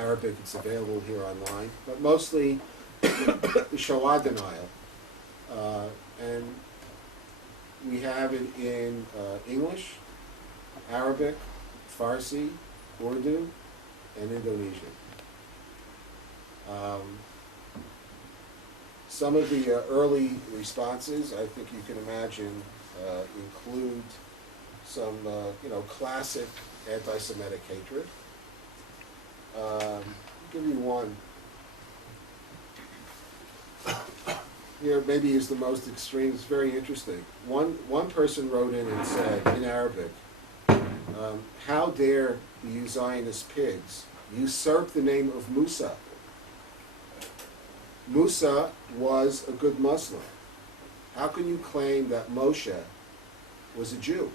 Arabic. It's available here online, but mostly the Shoah denial. And we have it in English, Arabic, Farsi, Urdu, and Indonesian. Some of the early responses, I think you can imagine, include some, classic anti-Semitic hatred. I'll give you one. Here maybe is the most extreme. It's very interesting. One person wrote in and said, in Arabic, how dare you Zionist pigs usurp the name of Musa? Musa was a good Muslim. How can you claim that Moshe was a Jew?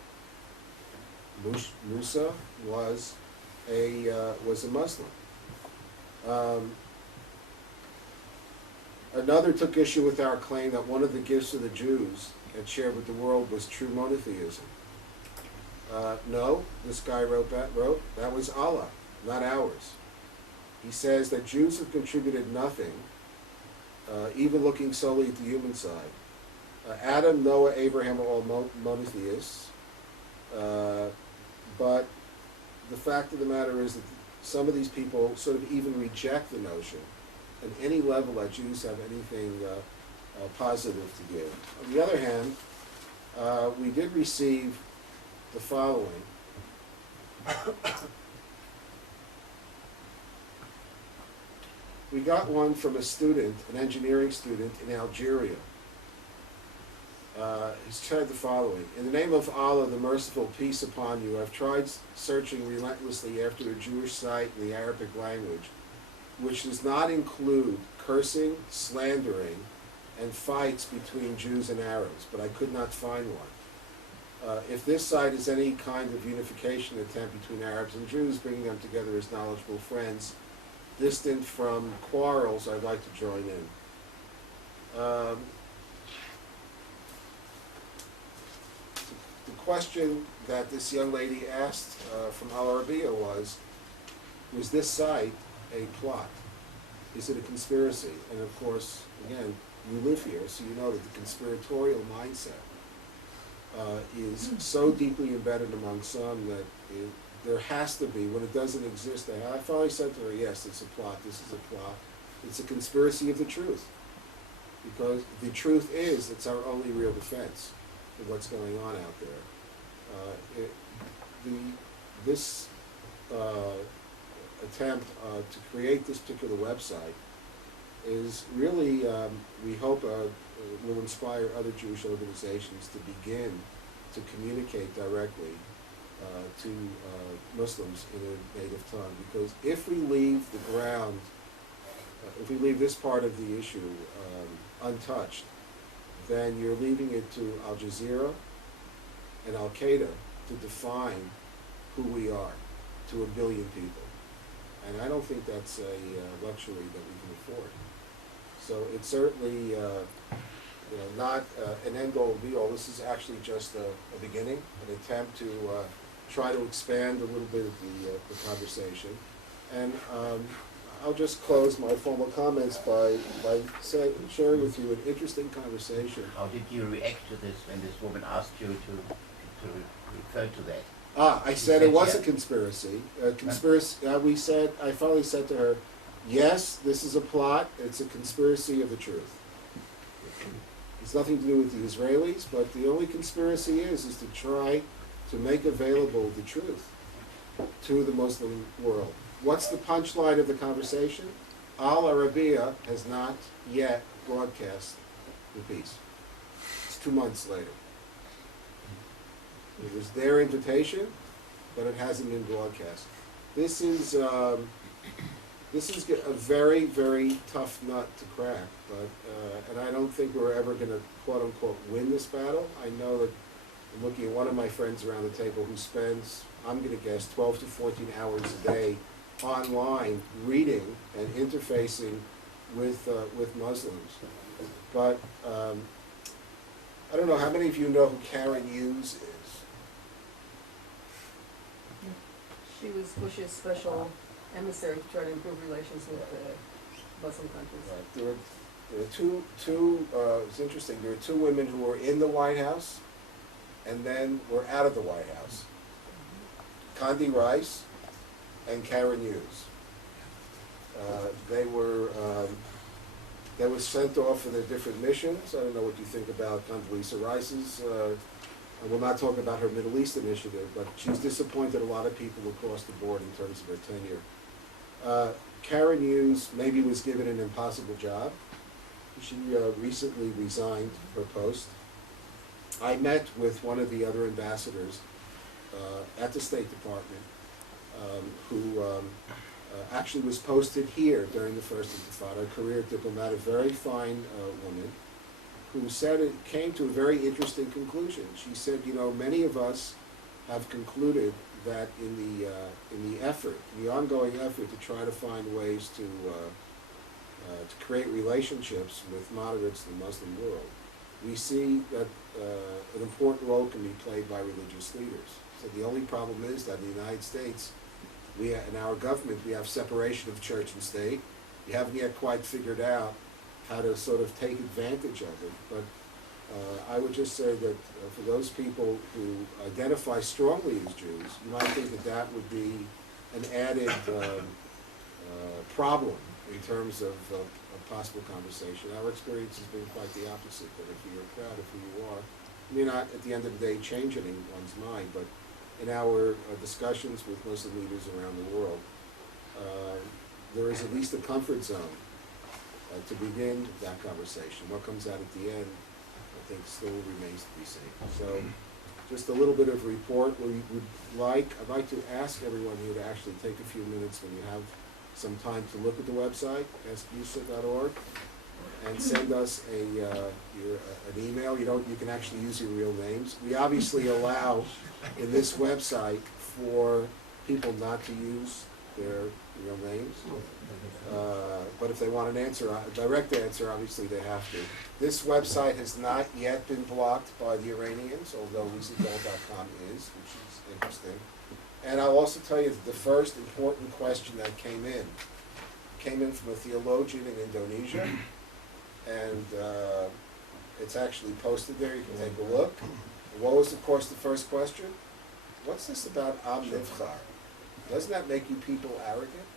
Musa was a Muslim. Another took issue with our claim that one of the gifts of the Jews and shared with the world was true monotheism. No, this guy wrote that was Allah, not ours. He says that Jews have contributed nothing, even looking solely at the human side. Adam, Noah, Abraham are all monotheists, but the fact of the matter is that some of these people sort of even reject the notion at any level that Jews have anything positive to give. On the other hand, we did receive the following. We got one from a student, an engineering student in Algeria. He's said the following. In the name of Allah, the merciful, peace upon you, I've tried searching relentlessly after a Jewish site in the Arabic language, which does not include cursing, slandering, and fights between Jews and Arabs, but I could not find one. If this site is any kind of unification attempt between Arabs and Jews, bringing them together as knowledgeable friends, distant from quarrels, I'd like to join in. The question that this young lady asked from Al Arabiya was this site a plot? Is it a conspiracy? And of course, again, you live here, so you know that the conspiratorial mindset is so deeply embedded among some that there has to be, when it doesn't exist, I finally said to her, yes, it's a plot, this is a plot. It's a conspiracy of the truth. Because the truth is, it's our only real defense of what's going on out there. This attempt to create this particular website is really, we hope, will inspire other Jewish organizations to begin to communicate directly to Muslims in a native tongue. Because if we leave the ground, if we leave this part of the issue untouched, then you're leaving it to Al Jazeera and Al Qaeda to define who we are to a billion people. And I don't think that's a luxury that we can afford. So it's certainly not an end-all be-all. This is actually just a beginning, an attempt to try to expand a little bit of the conversation. And I'll just close my formal comments by sharing with you an interesting conversation. How did you react to this when this woman asked you to refer to that? I said it was a conspiracy. I finally said to her, yes, this is a plot. It's a conspiracy of the truth. It's nothing to do with the Israelis, but the only conspiracy is to try to make available the truth to the Muslim world. What's the punchline of the conversation? Al Arabiya has not yet broadcast the piece. It's 2 months later. It was their invitation, but it hasn't been broadcast. This is a very, very tough nut to crack, but and I don't think we're ever going to quote unquote win this battle. I know that I'm looking at one of my friends around the table who spends, I'm going to guess, 12 to 14 hours a day online reading and interfacing with Muslims. But I don't know how many of you know who Karen Hughes is. She was Bush's special emissary to try to improve relations with Muslim countries. Right. There were two. It's interesting. There were two women who were in the White House, and then were out of the White House. Condi Rice and Karen Hughes. They were sent off for their different missions. I don't know what you think about Condoleezza Rice's. I will not talk about her Middle East initiative, but she's disappointed a lot of people across the board in terms of her tenure. Karen Hughes maybe was given an impossible job. She recently resigned her post. I met with one of the other ambassadors at the State Department who actually was posted here during the First Intifada, a career diplomat, a very fine woman, who said it came to a very interesting conclusion. She said, you know, many of us have concluded that in the ongoing effort to try to find ways to create relationships with moderates in the Muslim world, we see that an important role can be played by religious leaders. So the only problem is that in the United States, in our government, we have separation of church and state. We haven't yet quite figured out how to sort of take advantage of it. But I would just say that for those people who identify strongly as Jews, you might think that that would be an added problem in terms of possible conversation. Our experience has been quite the opposite, that if you're proud of who you are, you may not, at the end of the day, change anyone's mind, but in our discussions with Muslim leaders around the world, there is at least a comfort zone to begin that conversation. What comes out at the end, I think, still remains to be seen. So, just a little bit of report. I'd like to ask everyone here to actually take a few minutes when you have some time to look at the website, askmusa.org, and send us an email. You can actually use your real names. We obviously allow in this website for people not to use their real names. But if they want a direct answer, obviously they have to. This website has not yet been blocked by the Iranians, although Wiesenthal.com is, which is interesting. And I'll also tell you that the first important question that came in from a theologian in Indonesia, and it's actually posted there. You can take a look. And what was, of course, the first question? What's this about Am Nivchar? Doesn't that make you people arrogant?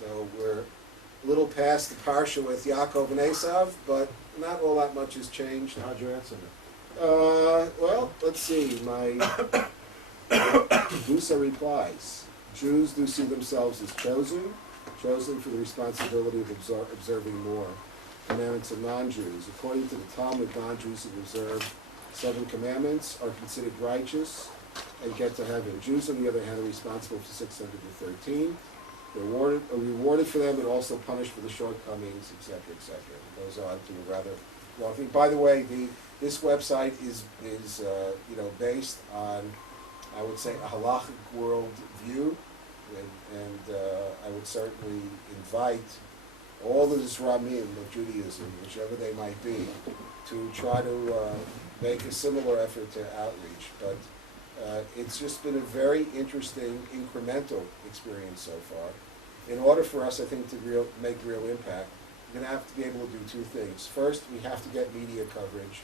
So we're a little past the parsha with Yaakov and Esav, but not all that much has changed. How'd you answer that? Well, let's see. My Musa replies, Jews do see themselves as chosen for the responsibility of observing more commandments of non-Jews. According to the Talmud, non-Jews who observe 7 commandments are considered righteous and get to heaven. Jews, on the other hand, are responsible for 613. They're rewarded for them, but also punished for the shortcomings, etc., etc. It goes on to a rather long thing. By the way, this website is based on, I would say, a halachic world view, and I would certainly invite all the Zramim of Judaism, whichever they might be, to try to make a similar effort to outreach. But it's just been a very interesting, incremental experience so far. In order for us, I think, to make real impact, we're going to have to be able to do 2 things. First, we have to get media coverage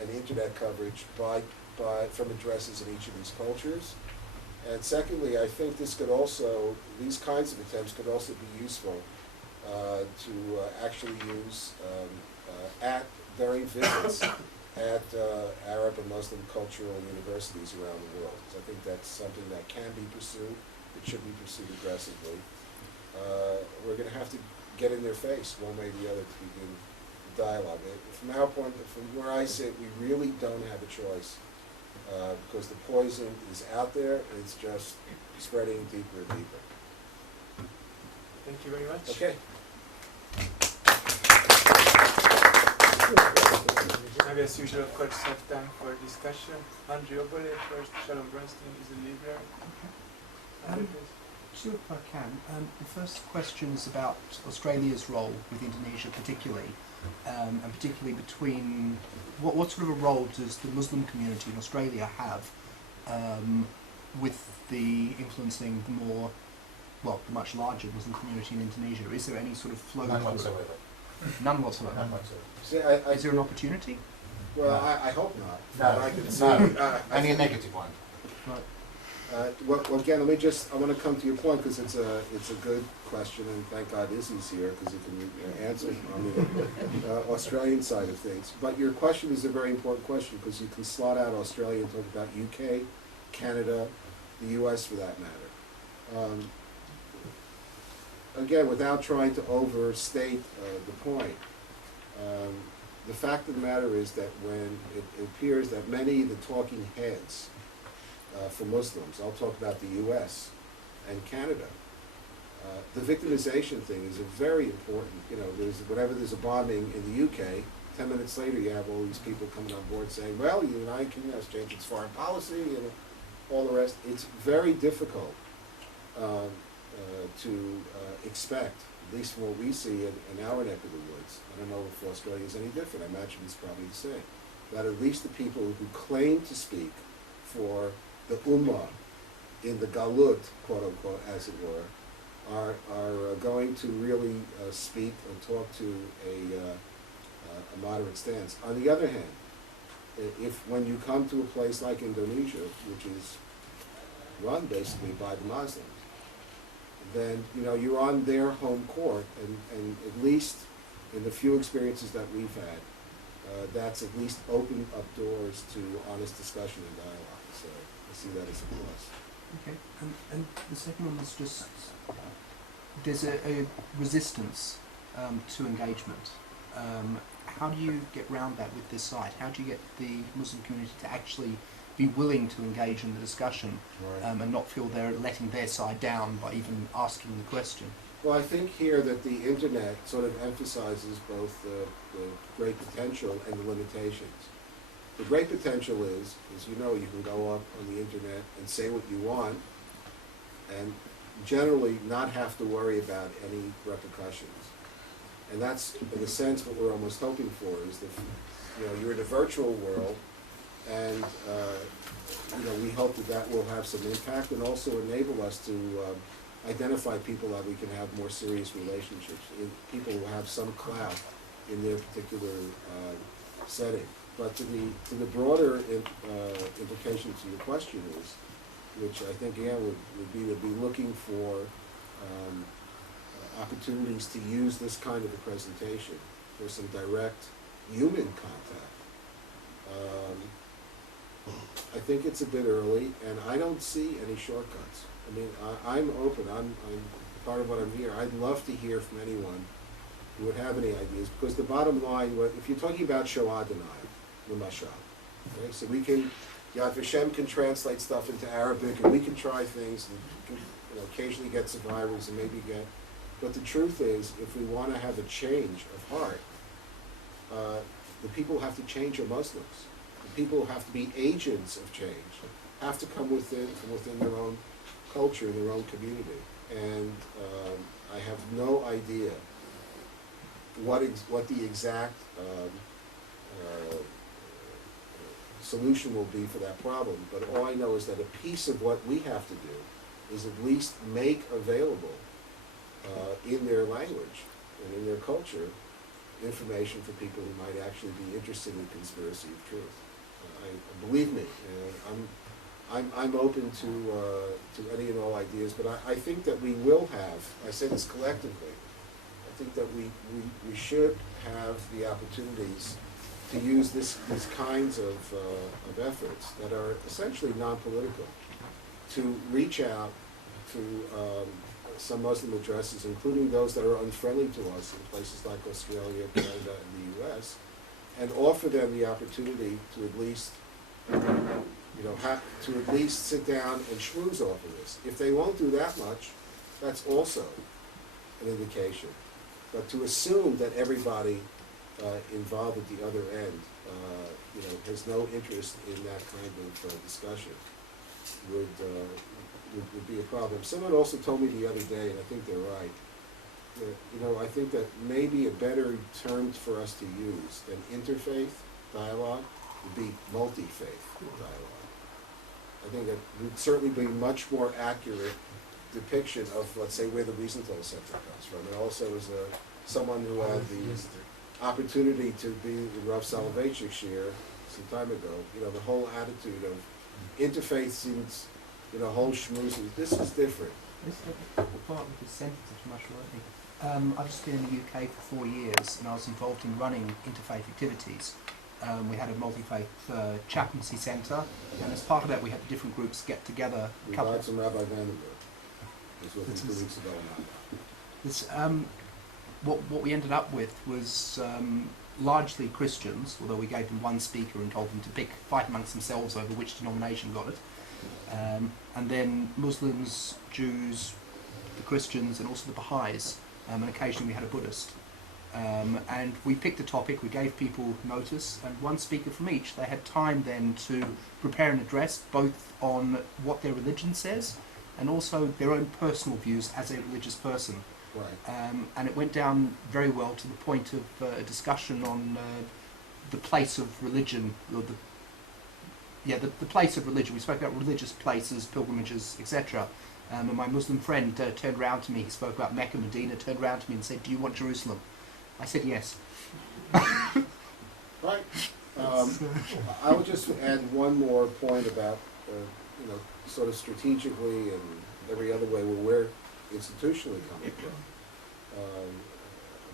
and internet coverage from addresses in each of these cultures. And secondly, I think these kinds of attempts could also be useful to actually use during visits at Arab and Muslim cultural universities around the world. So I think that's something that can be pursued. It should be pursued aggressively. We're going to have to get in their face one way or the other to begin the dialogue. From where I sit, we really don't have a choice because the poison is out there and it's just spreading deeper and deeper. Thank you very much. Okay. Maybe as usual, of course, have time for discussion. Andrew Obole first, Shalom Bronstein is the leader. Sure, if I can. The first question is about Australia's role with Indonesia particularly, and particularly between, what sort of a role does the Muslim community in Australia have with the influencing the more well, the much larger Muslim community in Indonesia? Is there any sort of flow? None through it? whatsoever. None whatsoever. None whatsoever. See, Is there an opportunity? well, I hope not. No, But I can see, no. Only a negative one. Right. well, again, I want to come to your point because it's a good question, and thank God Izzy's here because he can answer on the Australian side of things. But your question is a very important question because you can slot out Australia and talk about UK, Canada, the US for that matter. Again, without trying to overstate the point, the fact of the matter is that when it appears that many of the talking heads for Muslims, I'll talk about the US and Canada, the victimization thing is a very important, whenever there's a bombing in the UK, 10 minutes later you have all these people coming on board saying, well, the United Kingdom has changed its foreign policy and all the rest. It's very difficult to expect, at least from what we see in our neck of the woods. I don't know if Australia is any different. I imagine it's probably the same. That at least the people who claim to speak for the Ummah in the Galut, quote unquote, as it were, are going to really speak and talk to a moderate stance. On the other hand, if when you come to a place like Indonesia, which is run basically by the Muslims, then you're on their home court, and at least in the few experiences that we've had, that's at least opened up doors to honest discussion and dialogue. So I see that as a plus. Okay. And the second one was just there's a resistance to engagement. How do you get round that with this site? How do you get the Muslim community to actually be willing to engage in the discussion and not feel they're letting their side down by even asking the question? Well, I think here that the internet sort of emphasizes both the great potential and the limitations. The great potential is you can go up on the internet and say what you want and generally not have to worry about any repercussions. And that's, in a sense, what we're almost hoping for, is that you're in a virtual world, and we hope that will have some impact and also enable us to identify people that we can have more serious relationships, people who have some clout in their particular setting. But to the broader implication to your question is, which I think again would be looking for opportunities to use this kind of a presentation for some direct human contact. I think it's a bit early, and I don't see any shortcuts. I mean, I'm open. I'm part of what I'm here. I'd love to hear from anyone who would have any ideas, because the bottom line, if you're talking about Shoah denial, l'mashal, okay, so we can, Yad Vashem can translate stuff into Arabic, and we can try things, and we can, occasionally get survivors, and maybe get. But the truth is, if we want to have a change of heart, the people who have to change are Muslims. The people who have to be agents of change have to come from within their own culture, their own community. And I have no idea what the exact solution will be for that problem. But all I know is that a piece of what we have to do is at least make available in their language and in their culture information for people who might actually be interested in conspiracy of truth. Believe me, I'm open to any and all ideas, but I think that we will have, I say this collectively, I think that we should have the opportunities to use these kinds of efforts that are essentially non-political to reach out to some Muslim addresses, including those that are unfriendly to us in places like Australia, Canada, and the U.S., and offer them the opportunity to at least, sit down and schmooze off of this. If they won't do that much, that's also an indication. But to assume that everybody involved at the other end, has no interest in that kind of discussion would be a problem. Someone also told me the other day, and I think they're right, I think that maybe a better term for us to use than interfaith dialogue would be multi-faith dialogue. I think that would certainly be much more accurate depiction of, let's say, where the Wiesenthal Center comes from. It also is someone who had the opportunity to be in Rav Soloveitchik's shir some time ago. You know, the whole attitude of interfaith seems, you know, whole schmoozy. This is different. This part of this sentence is much like I've just been in the UK for 4 years, and I was involved in running interfaith activities. We had a multi-faith chaplaincy centre, and as part of that we had different groups get together. We hired some Rabbi Vandenberg. This was 2 weeks ago now. This, what we ended up with was largely Christians, although we gave them one speaker and told them to fight amongst themselves over which denomination got it. And then Muslims, Jews, the Christians, and also the Baha'is, and occasionally we had a Buddhist. And we picked a topic, we gave people notice, and one speaker from each. They had time then to prepare an address, both on what their religion says, and also their own personal views as a religious person. Right. And it went down very well to the point of a discussion on the place of religion, or the place of religion. We spoke about religious places, pilgrimages, etc. And my Muslim friend turned round to me, he spoke about Mecca, Medina, turned round to me and said, "Do you want Jerusalem?" I said yes. Right. I would just add one more point about, you know, sort of strategically and every other way where we're institutionally coming from,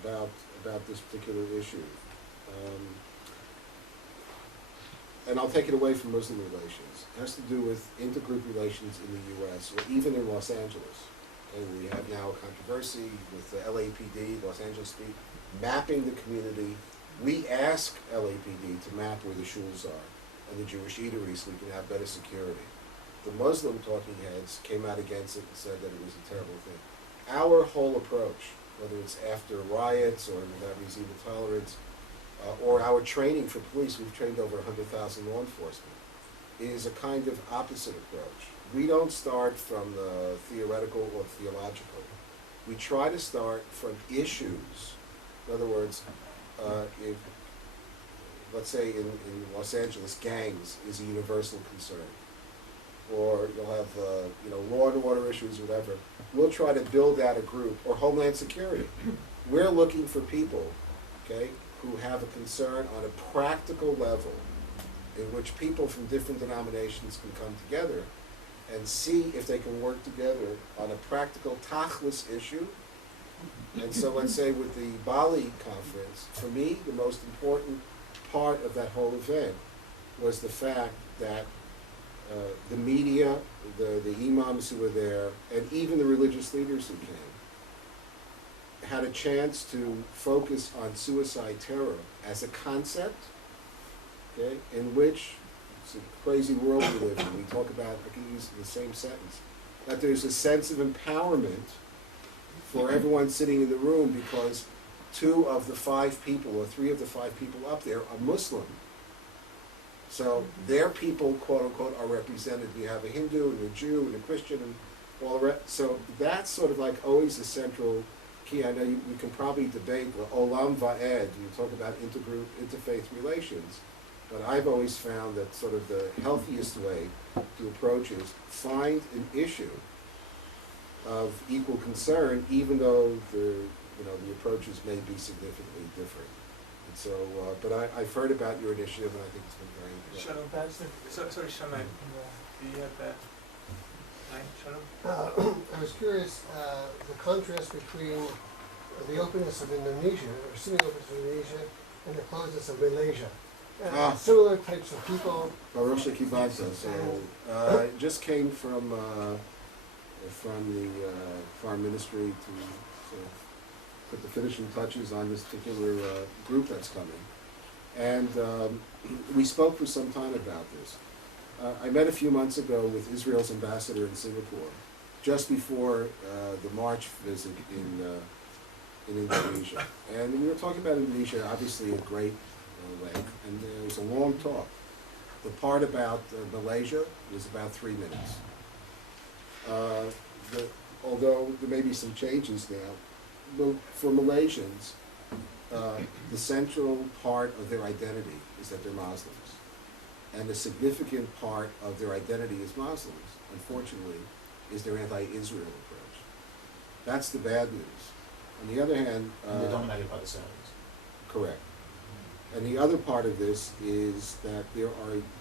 about this particular issue. And I'll take it away from Muslim relations. It has to do with intergroup relations in the U.S. or even in Los Angeles. And we have now a controversy with the LAPD, Los Angeles Speed, mapping the community. We ask LAPD to map where the shuls are and the Jewish eateries so we can have better security. The Muslim talking heads came out against it and said that it was a terrible thing. Our whole approach, whether it's after riots or without zero tolerance, or our training for police, we've trained over 100,000 law enforcement, is a kind of opposite approach. We don't start from the theoretical or theological. We try to start from issues. In other words, if, let's say in Los Angeles, gangs is a universal concern, or you'll have you know, law and order issues, whatever. We'll try to build out a group, or Homeland Security. We're looking for people, okay, who have a concern on a practical level in which people from different denominations can come together and see if they can work together on a practical tachlis issue. And so let's say with the Bali conference, for me, the most important part of that whole event was the fact that the media, the imams who were there, and even the religious leaders who came, had a chance to focus on suicide terror as a concept, okay, in which, it's a crazy world we live in. We talk about, I can use the same sentence, that there's a sense of empowerment for everyone sitting in the room because 2 of the 5 people, or 3 of the 5 people up there are Muslim. So their people, quote unquote, are represented. You have a Hindu and a Jew and a Christian and all the rest. So that's sort of like always a central key. I know you can probably debate olam va'ed, you talk about intergroup, interfaith relations, but I've always found that sort of the healthiest way to approach is find an issue of equal concern, even though the approaches may be significantly different. And so, but I've heard about your initiative, and I think it's been very important. Shalom, Pastor. Sorry, Shalom. Do you have that? Shalom. I was curious, the contrast between the openness of Indonesia, or seeming openness of Indonesia, and the closeness of Malaysia. Similar types of people. Baruch Shekibata. So, I just came from the Foreign Ministry to sort of put the finishing touches on this particular group that's coming. And we spoke for some time about this. I met a few months ago with Israel's ambassador in Singapore, just before the March visit in Indonesia. And we were talking about Indonesia, obviously a great length, and there was a long talk. The part about Malaysia was about 3 minutes. Although there may be some changes now, for Malaysians, the central part of their identity is that they're Muslims. And a significant part of their identity as Muslims, unfortunately, is their anti-Israel approach. That's the bad news. On the other hand, And they're dominated by the Saudis. correct. And the other part of this is that there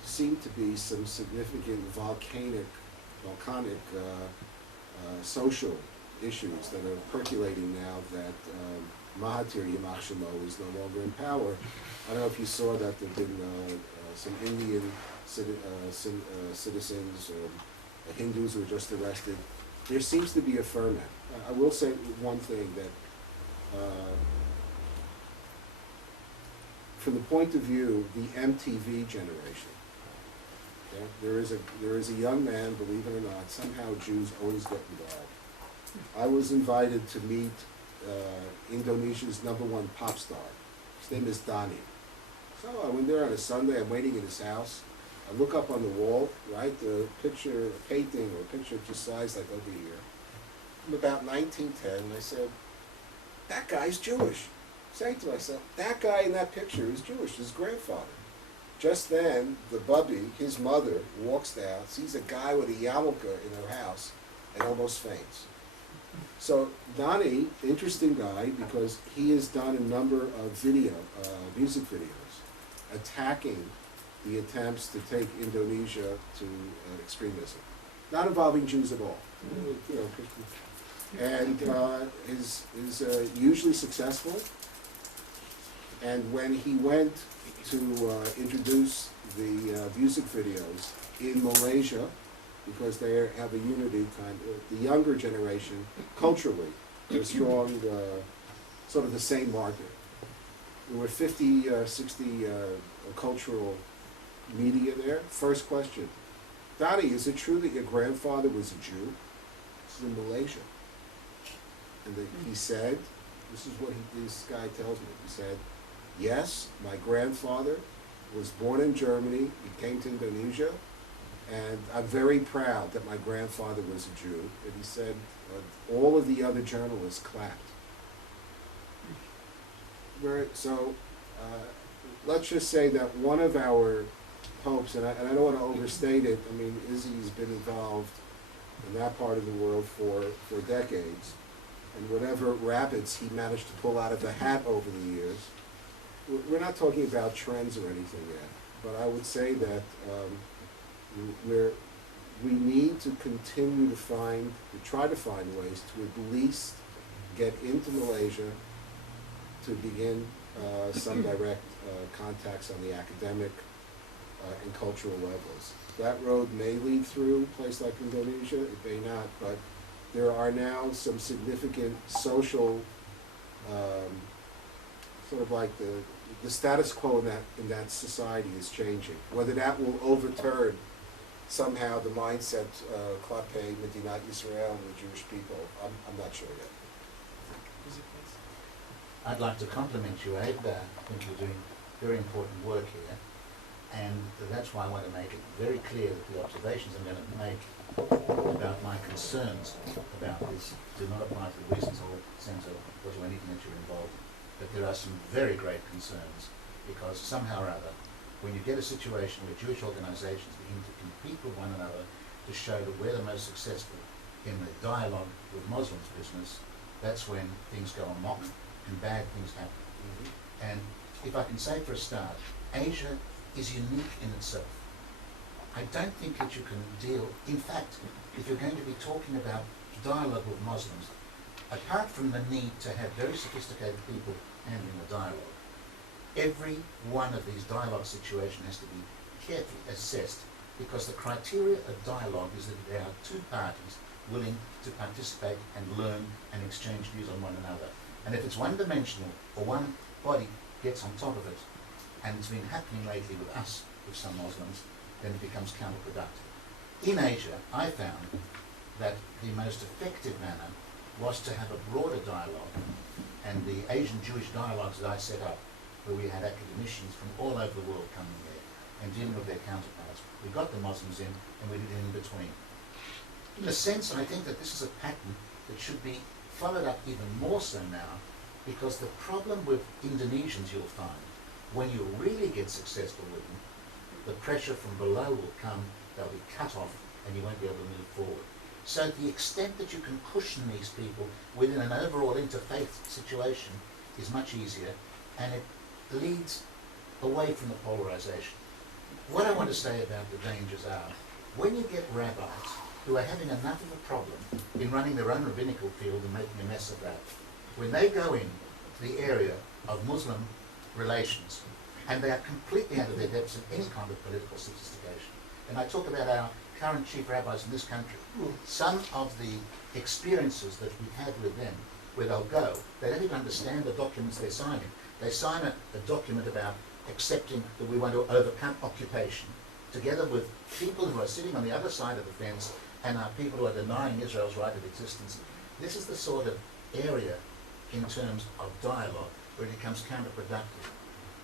seem to be some significant volcanic social issues that are percolating now that Mahathir Yamach Shemo is no longer in power. I don't know if you saw that there have been some Indian citizens, Hindus who were just arrested. There seems to be a ferment. I will say one thing, that from the point of view, the MTV generation, okay, there is a young man, believe it or not, somehow Jews always get involved. I was invited to meet Indonesia's #1 pop star. His name is Donnie. So I went there on a Sunday, I'm waiting in his house. I look up on the wall, right, the picture, a painting or a picture just size like over here. I'm about 1910, and I said, that guy's Jewish. Saying to myself, that guy in that picture is Jewish, his grandfather. Just then, the bubby, his mother, walks down, sees a guy with a yarmulke in her house, and almost faints. So Donnie, interesting guy, because he has done a number of music videos, attacking the attempts to take Indonesia to extremism, not involving Jews at all. You know, and is usually successful. And when he went to introduce the music videos in Malaysia, because they have a unity kind of, the younger generation, culturally, they're strong, sort of the same market. There were 50, 60 cultural media there. First question, Donnie, is it true that your grandfather was a Jew? This is in Malaysia. And he said, this is what this guy tells me, he said, yes, my grandfather was born in Germany, he came to Indonesia, and I'm very proud that my grandfather was a Jew. And he said, all of the other journalists clapped. So let's just say that one of our hopes, and I don't want to overstate it, I mean, Izzy's been involved in that part of the world for decades, and whatever rabbits he managed to pull out of the hat over the years, we're not talking about trends or anything yet, but I would say that we need to continue to try to find ways to at least get into Malaysia to begin some direct contacts on the academic and cultural levels. That road may lead through a place like Indonesia, it may not, but there are now some significant social, sort of like the status quo in that society is changing. Whether that will overturn somehow the mindset, Klape, Medinat Yisrael, and the Jewish people, I'm not sure yet. I'd like to compliment you, Abe. I think you're doing very important work here. And that's why I want to make it very clear that the observations I'm going to make about my concerns about this do not apply to the Wiesenthal Center or to anything that you're involved in. But there are some very great concerns, because somehow or other, when you get a situation where Jewish organizations begin to compete with one another to show that we're the most successful in the dialogue with Muslims business, that's when things go amok and bad things happen. Mm-hmm. And if I can say for a start, Asia is unique in itself. I don't think that you can deal, in fact, if you're going to be talking about dialogue with Muslims, apart from the need to have very sophisticated people handling the dialogue, every one of these dialogue situations has to be carefully assessed, because the criteria of dialogue is that there are two parties willing to participate and learn and exchange views on one another. And if it's one-dimensional, or one body gets on top of it, and it's been happening lately with us, with some Muslims, then it becomes counterproductive. In Asia, I found that the most effective manner was to have a broader dialogue, and the Asian Jewish dialogues that I set up, where we had academicians from all over the world coming there and dealing with their counterparts. We got the Muslims in, and we did it in between. In a sense, I think that this is a pattern that should be followed up even more so now, because the problem with Indonesians, you'll find, when you really get successful with them, the pressure from below will come, they'll be cut off, and you won't be able to move forward. So the extent that you can cushion these people within an overall interfaith situation is much easier, and it leads away from the polarization. What I want to say about the dangers are, when you get rabbis who are having enough of a problem in running their own rabbinical field and making a mess of that, when they go in the area of Muslim relations, and they are completely out of their depths in any kind of political sophistication. And I talk about our current chief rabbis in this country. Some of the experiences that we've had with them, where they'll go, they don't even understand the documents they're signing. They sign a document about accepting that we want to overcome occupation, together with people who are sitting on the other side of the fence and are people who are denying Israel's right of existence. This is the sort of area in terms of dialogue where it becomes counterproductive.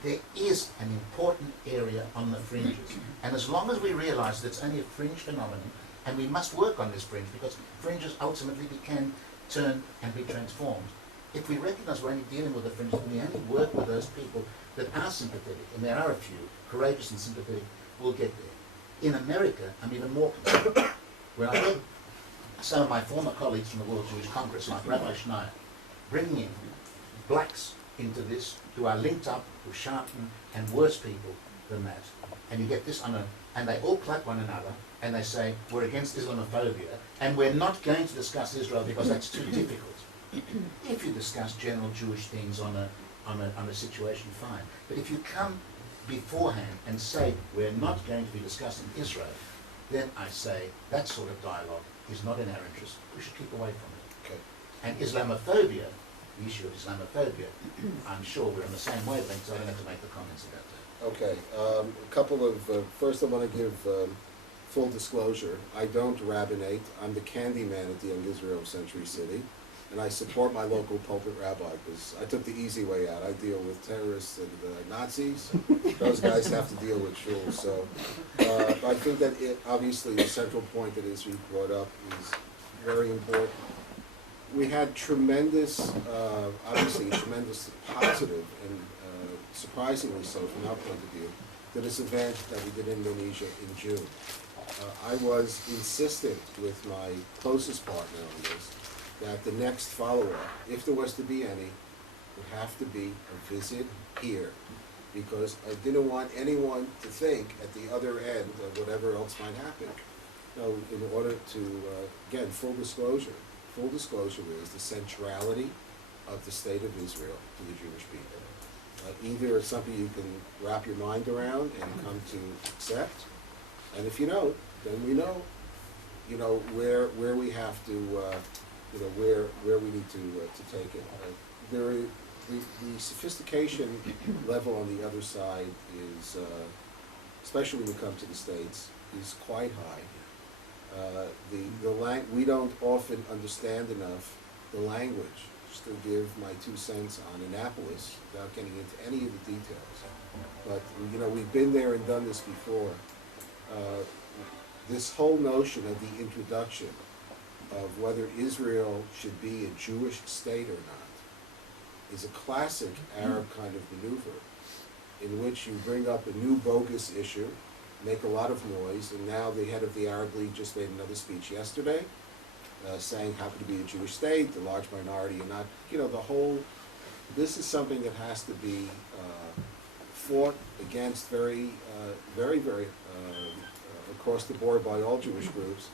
There is an important area on the fringes, and as long as we realise that it's only a fringe phenomenon, and we must work on this fringe because fringes ultimately can turn and be transformed. If we recognise we're only dealing with the fringes, and we only work with those people that are sympathetic, and there are a few, courageous and sympathetic, we'll get there. In America, I'm even more concerned. When I heard some of my former colleagues from the World Jewish Congress, like Rabbi Schneier, bringing in blacks into this, who are linked up with Sharpton and worse people than that. And you get this and they all clap one another and they say, we're against Islamophobia and we're not going to discuss Israel because that's too difficult. If you discuss general Jewish things on a situation, fine. But if you come beforehand and say, we're not going to be discussing Israel, then I say that sort of dialogue is not in our interest. We should keep away from it. Okay. And Islamophobia, the issue of Islamophobia, I'm sure we're on the same wavelength, so I don't have to make the comments about that. Okay, a couple of, first I want to give full disclosure. I don't rabbinate. I'm the candy man at the Young Israel of Century City, and I support my local pulpit rabbi because I took the easy way out. I deal with terrorists and Nazis. Those guys have to deal with shuls. So I think that obviously the central point that Israel brought up is very important. We had tremendous, obviously tremendous positive and surprisingly so from our point of view, to this event that we did in Indonesia in June. I was insistent with my closest partner on this, that the next follow-up, if there was to be any, would have to be a visit here, because I didn't want anyone to think at the other end of whatever else might happen. No, in order to, again, full disclosure is the centrality of the state of Israel to the Jewish people. Either it's something you can wrap your mind around and come to accept, and if you don't, then we know, where we have to, where we need to take it. The sophistication level on the other side is, especially when you come to the States, is quite high. We don't often understand enough the language. Just to give my 2 cents on Annapolis, without getting into any of the details. But, we've been there and done this before. This whole notion of the introduction of whether Israel should be a Jewish state or not is a classic Arab kind of maneuver, in which you bring up a new bogus issue, make a lot of noise, and now the head of the Arab League just made another speech yesterday, saying how could it be a Jewish state, the large minority or not. This is something that has to be fought against very across the board by all Jewish groups.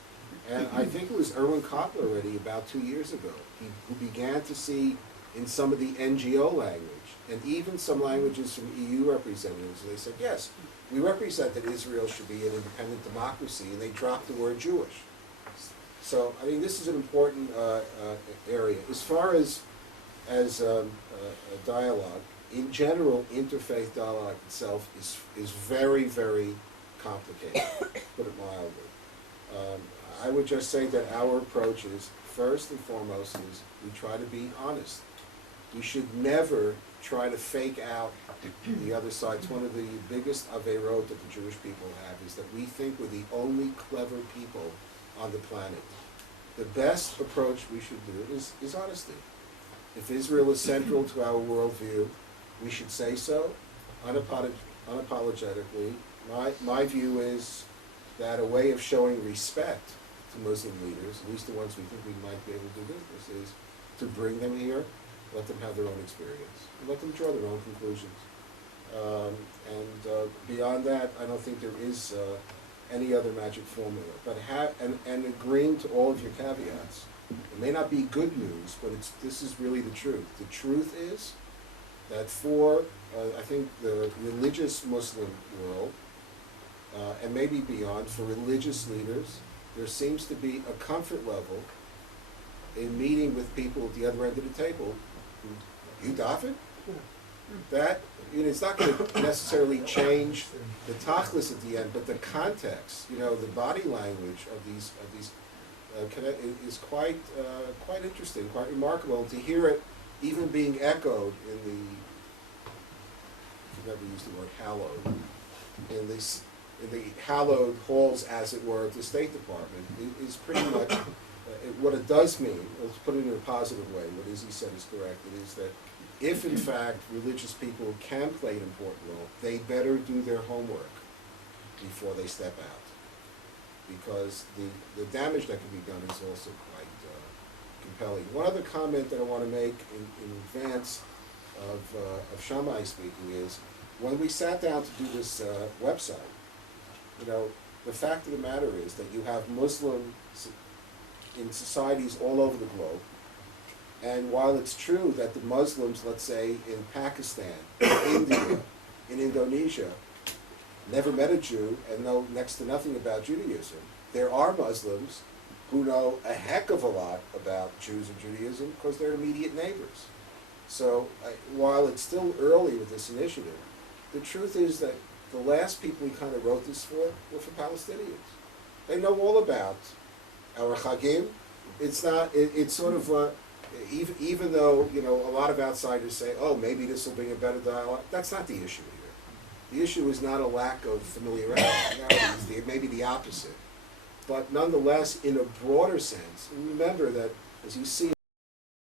And I think it was Erwin Koppel already about 2 years ago, who began to see in some of the NGO language, and even some languages from EU representatives, they said, yes, we represent that Israel should be an independent democracy, and they dropped the word Jewish. So, this is an important area. As far as dialogue, in general, interfaith dialogue itself is very, very complicated, to put it mildly. I would just say that our approach is, first and foremost, is we try to be honest. We should never try to fake out the other side. It's one of the biggest averot that the Jewish people have, is that we think we're the only clever people on the planet. The best approach we should do is honesty. If Israel is central to our worldview, we should say so unapologetically. My view is that a way of showing respect to Muslim leaders, at least the ones we think we might be able to do business, is to bring them here, let them have their own experience, and let them draw their own conclusions. Beyond that, I don't think there is any other magic formula. But and agreeing to all of your caveats. It may not be good news, but this is really the truth. The truth is that for I think the religious Muslim world, and maybe beyond, for religious leaders, there seems to be a comfort level in meeting with people at the other end of the table. You daven? That, it's not going to necessarily change the tachlis at the end, but the context, the body language of these is quite interesting, quite remarkable. And to hear it even being echoed in the, if you've ever used the word hallowed, in the hallowed halls, as it were, of the State Department, is pretty much what it does mean. Let's put it in a positive way. What Izzy said is correct. It is that if, in fact, religious people can play an important role, they better do their homework before they step out. Because the damage that can be done is also quite compelling. One other comment that I want to make in advance of Shammai speaking is, when we sat down to do this website, the fact of the matter is that you have Muslims in societies all over the globe. And while it's true that the Muslims, let's say, in Pakistan, in India, in Indonesia, never met a Jew and know next to nothing about Judaism, there are Muslims who know a heck of a lot about Jews and Judaism because they're immediate neighbors. So while it's still early with this initiative, the truth is that the last people we kind of wrote this for were for Palestinians. They know all about our Chagim. It's not, it's sort of, even though, a lot of outsiders say, oh, maybe this will bring a better dialogue, that's not the issue here. The issue is not a lack of familiarity. It may be the opposite. But nonetheless, in a broader sense, remember that, as you see